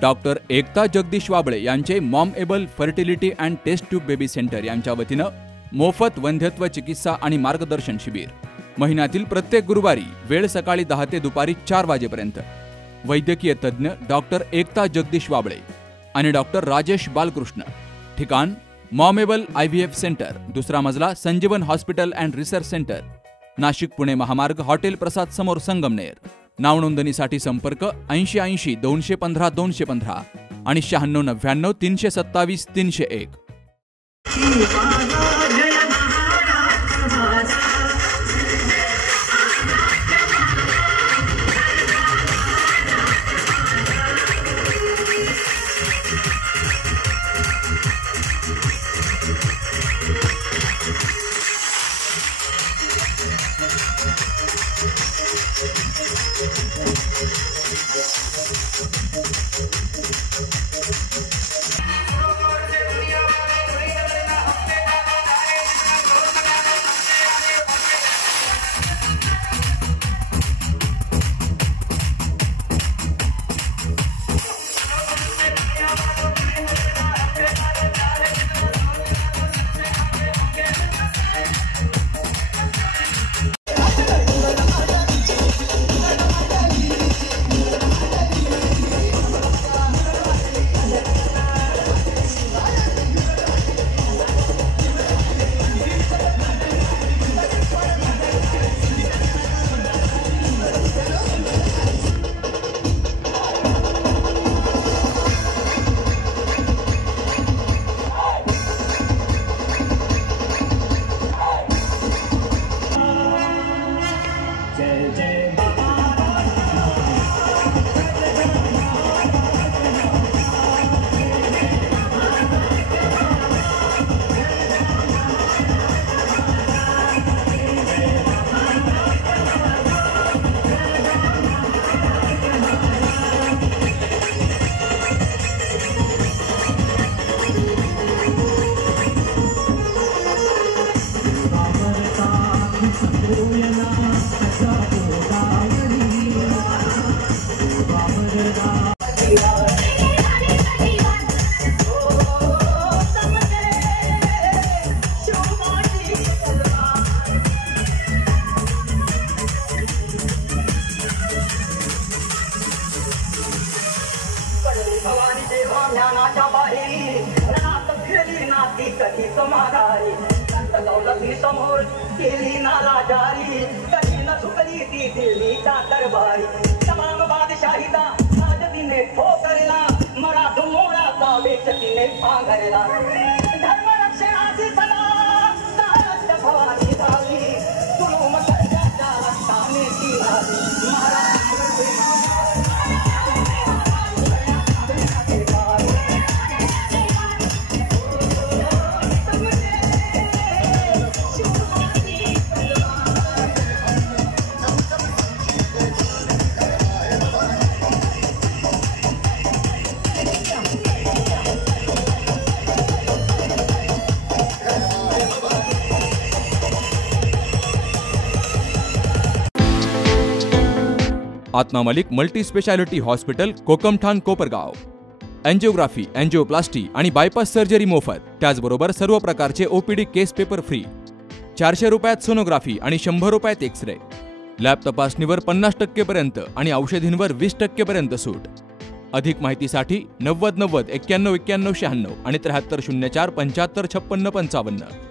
Doctor एकता जगदीश वाबळे यांचे mom able fertility and test tube baby centre यांच्या वतीनं मोफत वंध्यत्व चिकित्सा आणि मार्गदर्शन शिबिर महिन्यातील प्रत्येक गुरुवारी वेळ सकाळी 10 ते दुपारी 4 वाजेपर्यंत वैद्यकीय तज्ज्ञ डॉक्टर एकता जगदीश वाबळे आणि डॉक्टर राजेश बालकृष्ण। ठिकाण मॉम एबल IVF सेंटर, दुसरा मजला संजीवन hospital and research centre, Nashik Pune महामार्ग, हॉटेल प्रसाद समोर, संगमनेर। नाव नोंदणीसाठी संपर्क 8080 215 215 आणि 9699 327 301। समोर केली नाला जारी, कधी न झुकली ती दिल्लीच्या दरबारी। तमाम बादशाहीचा राज तिने ठोकरला, मराठमोळाचा वेश तिने पांघरला। धर्मरक्षणाची सदा सारथ्य भवानी झाली, तुलूम सर्जाच्या रक्ताने ती झाली। Atma Malik multi speciality hospital, Kokamthan, Kopargaon. Angiography, angioplasty आणि बायपास सर्जरी मोफत, त्याचबरोबर सर्व प्रकारचे OPD केस पेपर फ्री। 400 रुपयात सोनोग्राफी आणि 100 रुपयात एक्सरे। लॅब तपासणीवर 50% पर्यंत आणि औषधींवर 20% पर्यंत सूट। अधिक माहितीसाठी 90 90 91 91 96 आणि 7304 75 56 55।